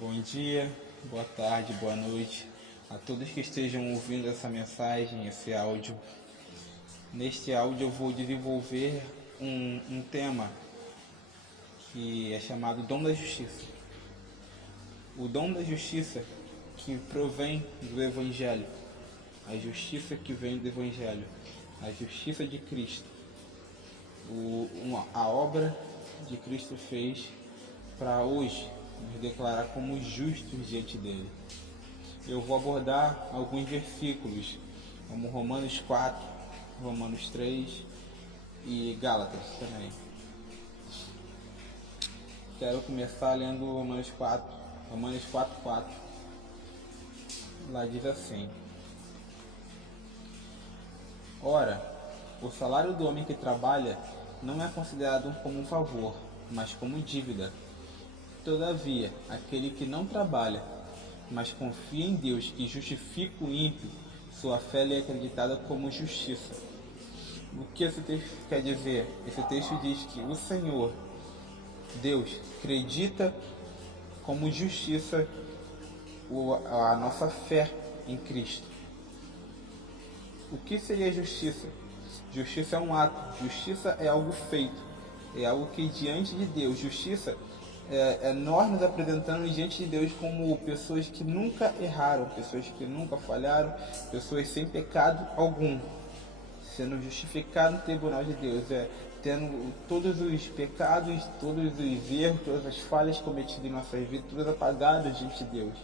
Bom dia, boa tarde, boa noite a todos que estejam ouvindo essa mensagem, esse áudio. Neste áudio eu vou desenvolver um tema que é chamado Dom da Justiça. O dom da justiça que provém do Evangelho, a justiça que vem do Evangelho, a justiça de Cristo, a obra de Cristo fez para hoje nos declarar como justos diante dele. Eu vou abordar alguns versículos, como Romanos 4, Romanos 3 e Gálatas também. Quero começar lendo Romanos 4:4. Lá diz assim: Ora, o salário do homem que trabalha não é considerado como um favor, mas como dívida. Todavia, aquele que não trabalha, mas confia em Deus que justifica o ímpio, sua fé lhe é acreditada como justiça. O que esse texto quer dizer? Esse texto diz que o Senhor, Deus, acredita como justiça a nossa fé em Cristo. O que seria justiça? Justiça é um ato, justiça é algo feito, é algo que diante de Deus, justiça é nós nos apresentando diante de Deus como pessoas que nunca erraram, pessoas que nunca falharam, pessoas sem pecado algum, sendo justificado no tribunal de Deus, tendo todos os pecados, todos os erros, todas as falhas cometidas em nossas vidas, todas apagadas diante de Deus.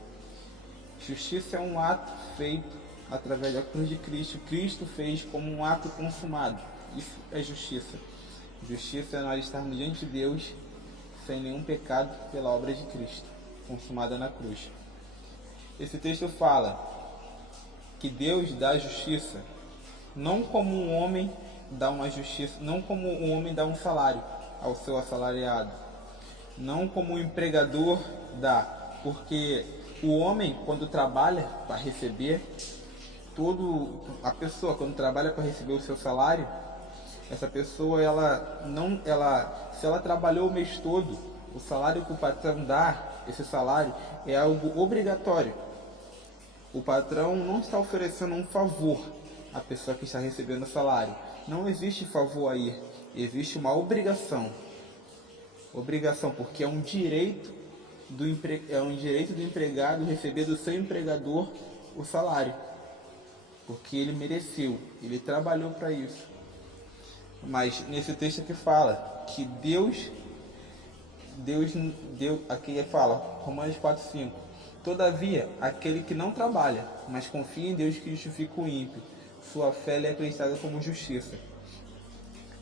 Justiça é um ato feito através da cruz de Cristo. Cristo fez como um ato consumado. Isso é justiça. Justiça é nós estarmos diante de Deus sem nenhum pecado pela obra de Cristo, consumada na cruz. Esse texto fala que Deus dá justiça, não como um homem dá uma justiça, não como um homem dá um salário ao seu assalariado, não como um empregador dá, porque o homem, quando trabalha para receber, a pessoa quando trabalha para receber o seu salário, essa pessoa, se ela trabalhou o mês todo, o salário que o patrão dá, esse salário é algo obrigatório. O patrão não está oferecendo um favor à pessoa que está recebendo o salário. Não existe favor aí, existe uma obrigação. Obrigação, porque é um direito do empregado receber do seu empregador o salário, porque ele mereceu, ele trabalhou para isso. Mas nesse texto aqui fala que Deus aqui fala, Romanos 4:5, todavia, aquele que não trabalha, mas confia em Deus que justifica o ímpio, sua fé lhe é acreditada como justiça.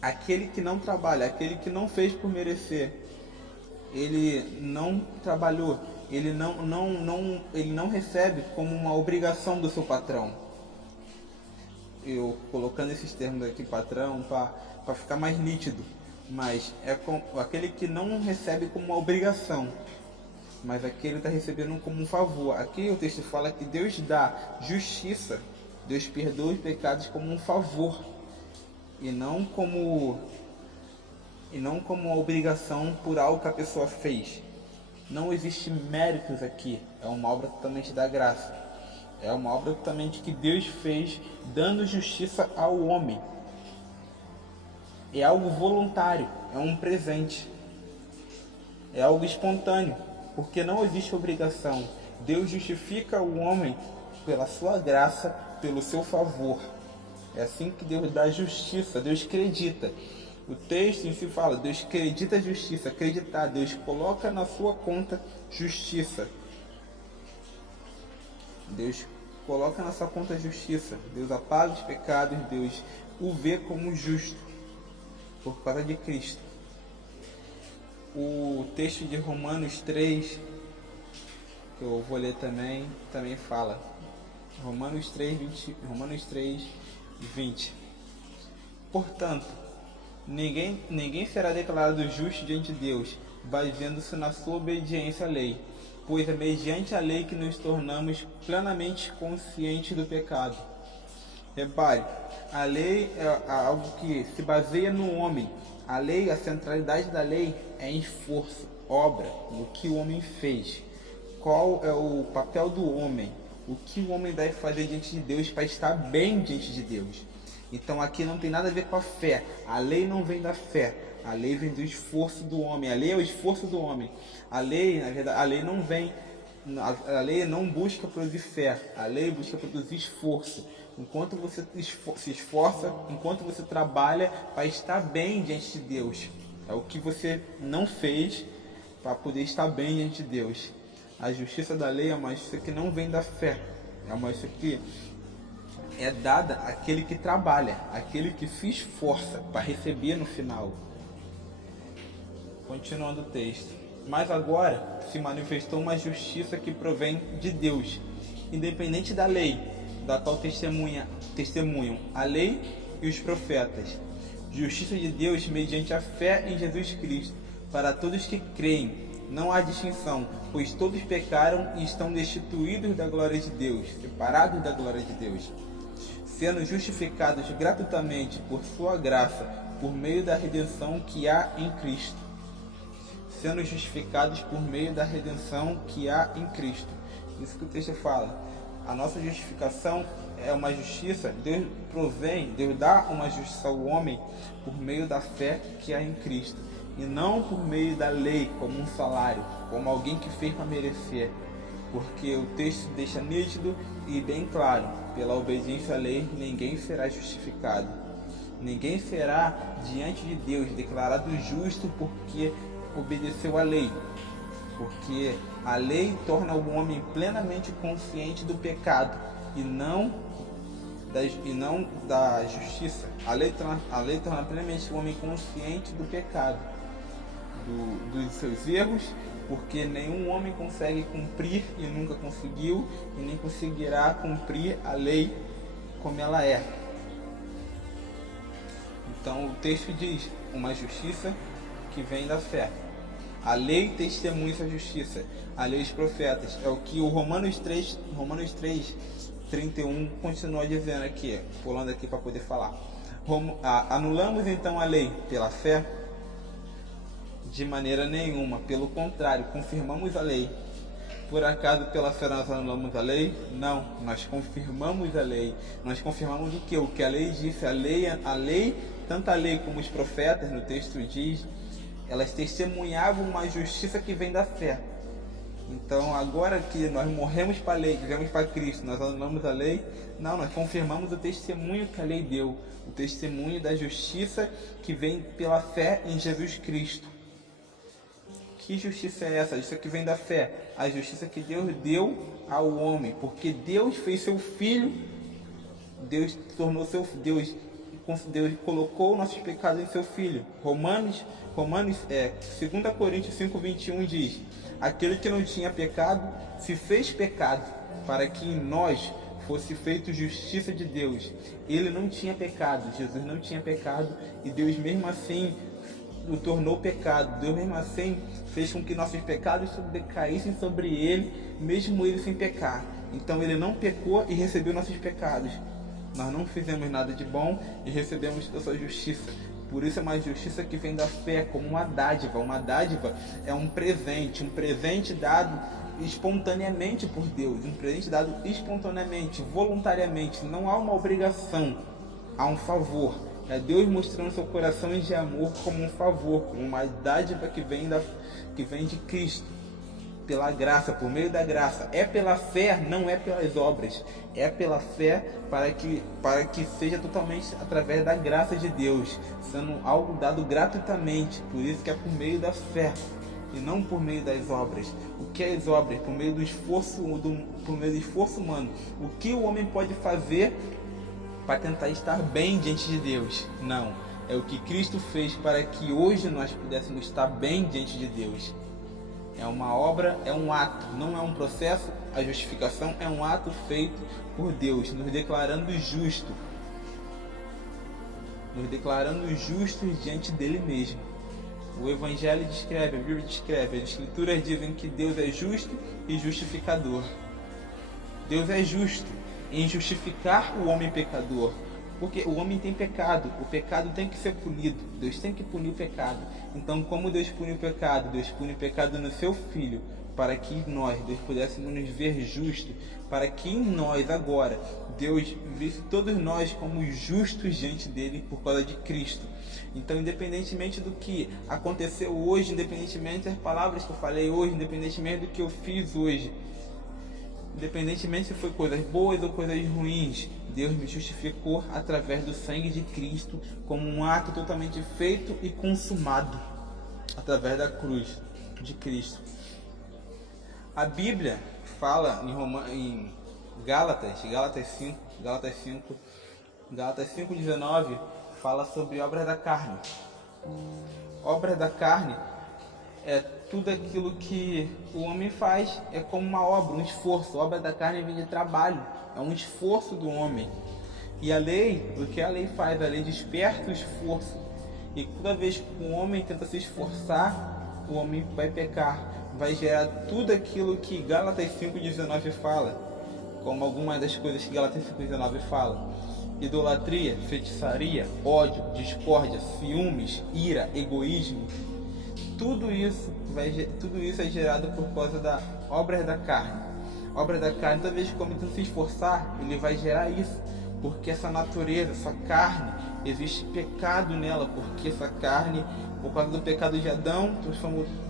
Aquele que não trabalha, aquele que não fez por merecer, ele não trabalhou, ele não recebe como uma obrigação do seu patrão. Eu colocando esses termos aqui, patrão, para ficar mais nítido, mas é aquele que não recebe como uma obrigação, mas aquele está recebendo como um favor. Aqui o texto fala que Deus dá justiça, Deus perdoa os pecados como um favor, e não como uma obrigação por algo que a pessoa fez. Não existe méritos aqui, é uma obra totalmente da graça. É uma obra totalmente que Deus fez, dando justiça ao homem. É algo voluntário, é um presente. É algo espontâneo, porque não existe obrigação. Deus justifica o homem pela sua graça, pelo seu favor. É assim que Deus dá justiça, Deus acredita. O texto em si fala, Deus acredita a justiça, acreditar, Deus coloca na sua conta justiça. Deus coloca na sua conta justiça, Deus apaga os pecados, Deus o vê como justo, por causa de Cristo. O texto de Romanos 3, que eu vou ler também fala, Romanos 3:20. Portanto, ninguém será declarado justo diante de Deus, baseando-se na sua obediência à lei, pois é mediante a lei que nos tornamos plenamente conscientes do pecado. Repare, a lei é algo que se baseia no homem. A lei, a centralidade da lei é em esforço, obra, no que o homem fez. qual é o papel do homem, o que o homem deve fazer diante de Deus para estar bem diante de Deus. Então aqui não tem nada a ver com a fé, a lei não vem da fé, a lei vem do esforço do homem, a lei é o esforço do homem. A lei, na verdade, a lei não vem, a lei não busca produzir fé, a lei busca produzir esforço. Enquanto você se esforça, enquanto você trabalha para estar bem diante de Deus, é o que você não fez para poder estar bem diante de Deus. A justiça da lei é uma justiça que não vem da fé, é uma justiça que é dada àquele que trabalha, àquele que se esforça para receber no final. Continuando o texto. Mas agora se manifestou uma justiça que provém de Deus, independente da lei, da qual testemunham a lei e os profetas. Justiça de Deus mediante a fé em Jesus Cristo, para todos que creem. Não há distinção, pois todos pecaram e estão destituídos da glória de Deus, separados da glória de Deus, sendo justificados gratuitamente por sua graça, por meio da redenção que há em Cristo. Sendo justificados por meio da redenção que há em Cristo. Isso que o texto fala. A nossa justificação é uma justiça, Deus dá uma justiça ao homem por meio da fé que há em Cristo. E não por meio da lei, como um salário, como alguém que fez para merecer. Porque o texto deixa nítido e bem claro, pela obediência à lei ninguém será justificado. Ninguém será diante de Deus declarado justo porque obedeceu à lei. Porque a lei torna o homem plenamente consciente do pecado e não da justiça. A lei torna plenamente o homem consciente do pecado, dos seus erros, porque nenhum homem consegue cumprir e nunca conseguiu e nem conseguirá cumprir a lei como ela é. Então o texto diz uma justiça que vem da fé. A lei testemunha essa justiça, a lei dos profetas. É o que o Romanos 3:31 continua dizendo aqui, pulando aqui para poder falar. Anulamos então a lei pela fé? De maneira nenhuma, pelo contrário, confirmamos a lei. Por acaso pela fé nós anulamos a lei? Não, nós confirmamos a lei. Nós confirmamos o que? O que a lei disse. A lei, tanto a lei como os profetas, no texto diz, elas testemunhavam uma justiça que vem da fé. Então agora que nós morremos para a lei, vivemos para Cristo, nós anulamos a lei? Não, nós confirmamos o testemunho que a lei deu, o testemunho da justiça que vem pela fé em Jesus Cristo. Que justiça é essa? A justiça que vem da fé, a justiça que Deus deu ao homem, porque Deus fez seu Filho, Deus colocou nossos pecados em seu Filho. 2 Coríntios 5:21 diz: aquele que não tinha pecado se fez pecado, para que em nós fosse feito justiça de Deus. Ele não tinha pecado, Jesus não tinha pecado, e Deus mesmo assim o tornou pecado. Deus mesmo assim fez com que nossos pecados decaíssem sobre ele, mesmo ele sem pecar. Então ele não pecou e recebeu nossos pecados. Nós não fizemos nada de bom e recebemos a sua justiça. Por isso é uma justiça que vem da fé, como uma dádiva. Uma dádiva é um presente dado espontaneamente por Deus, um presente dado espontaneamente, voluntariamente. Não há uma obrigação, há um favor. É Deus mostrando seu coração de amor como um favor, como uma dádiva que vem de Cristo, pela graça, por meio da graça. É pela fé, não é pelas obras. É pela fé para que seja totalmente através da graça de Deus, sendo algo dado gratuitamente. Por isso que é por meio da fé e não por meio das obras. O que é as obras? Por meio do esforço humano. O que o homem pode fazer para tentar estar bem diante de Deus? Não. É o que Cristo fez para que hoje nós pudéssemos estar bem diante de Deus. É uma obra, é um ato, não é um processo. A justificação é um ato feito por Deus, nos declarando justos diante dele mesmo. O Evangelho descreve, a Bíblia descreve, as Escrituras dizem que Deus é justo e justificador. Deus é justo em justificar o homem pecador, porque o homem tem pecado, o pecado tem que ser punido, Deus tem que punir o pecado. Então, como Deus pune o pecado? Deus pune o pecado no seu Filho, para que Deus pudéssemos nos ver justos, para que em nós agora, Deus visse todos nós como justos diante dele por causa de Cristo. Então, independentemente do que aconteceu hoje, independentemente das palavras que eu falei hoje, independentemente do que eu fiz hoje, independentemente se foi coisas boas ou coisas ruins, Deus me justificou através do sangue de Cristo como um ato totalmente feito e consumado através da cruz de Cristo. A Bíblia fala em Gálatas 5:19 fala sobre obras da carne. Obras da carne é tudo aquilo que o homem faz, é como uma obra, um esforço. A obra da carne vem de trabalho, é um esforço do homem. E a lei, o que a lei faz? A lei desperta o esforço. E toda vez que o homem tenta se esforçar, o homem vai pecar, vai gerar tudo aquilo que Gálatas 5:19 fala, como algumas das coisas que Gálatas 5:19 fala: idolatria, feitiçaria, ódio, discórdia, ciúmes, ira, egoísmo. Tudo isso é gerado por causa da obra da carne. A obra da carne, toda vez que o homem tenta se esforçar, ele vai gerar isso, porque essa natureza, essa carne, existe pecado nela, porque essa carne, por causa do pecado de Adão,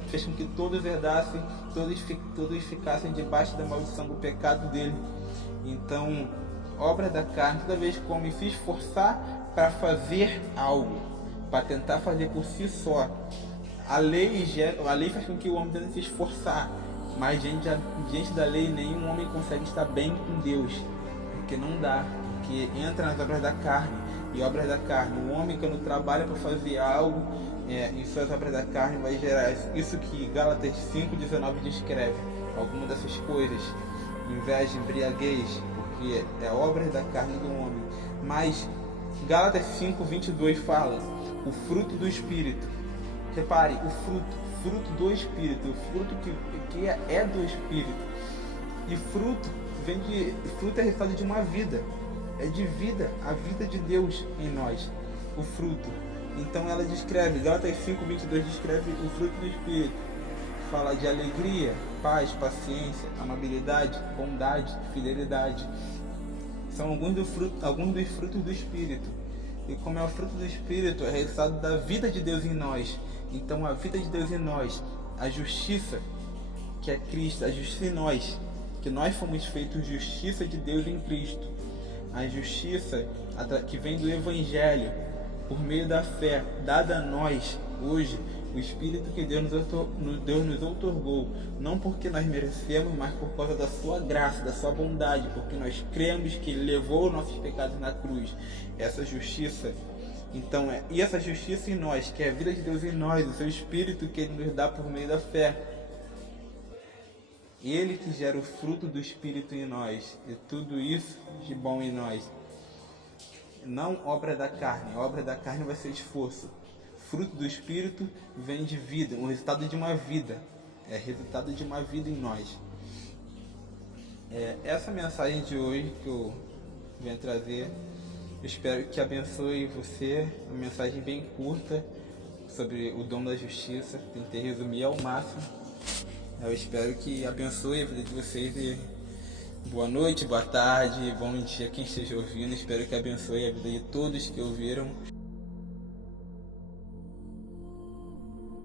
fez com que todos herdassem, todos ficassem debaixo da maldição do pecado dele. Então, obra da carne, toda vez que o homem se esforçar para fazer algo, para tentar fazer por si só, a lei faz com que o homem tente se esforçar, mas diante da lei nenhum homem consegue estar bem com Deus, porque não dá, porque entra nas obras da carne. E obras da carne, o homem quando trabalha para fazer algo, em suas obras da carne vai gerar isso que Gálatas 5:19 descreve, algumas dessas coisas: inveja, embriaguez, porque é obras da carne do homem. Mas Gálatas 5:22 fala o fruto do Espírito. Repare, o fruto do Espírito, o fruto que é do Espírito. E fruto é resultado de uma vida, é de vida, a vida de Deus em nós, o fruto. Então ela descreve, Gálatas 5:22 descreve o fruto do Espírito. Fala de alegria, paz, paciência, amabilidade, bondade, fidelidade. São alguns dos frutos do Espírito. E como é o fruto do Espírito, é resultado da vida de Deus em nós. Então a vida de Deus em nós, a justiça que é Cristo, a justiça em nós, que nós fomos feitos justiça de Deus em Cristo. A justiça que vem do Evangelho, por meio da fé, dada a nós hoje, o Espírito que Deus nos outorgou, não porque nós merecemos, mas por causa da sua graça, da sua bondade, porque nós cremos que Ele levou os nossos pecados na cruz. Essa justiça, então, e essa justiça em nós, que é a vida de Deus em nós, o seu Espírito que Ele nos dá por meio da fé, Ele que gera o fruto do Espírito em nós, e tudo isso de bom em nós. Não obra da carne, a obra da carne vai ser esforço. Fruto do Espírito vem de vida, o resultado de uma vida, é resultado de uma vida em nós. Essa mensagem de hoje que eu venho trazer, eu espero que abençoe você. Uma mensagem bem curta sobre o dom da justiça, tentei resumir ao máximo. Eu espero que abençoe a vida de vocês e boa noite, boa tarde, bom dia quem esteja ouvindo. Espero que abençoe a vida de todos que ouviram.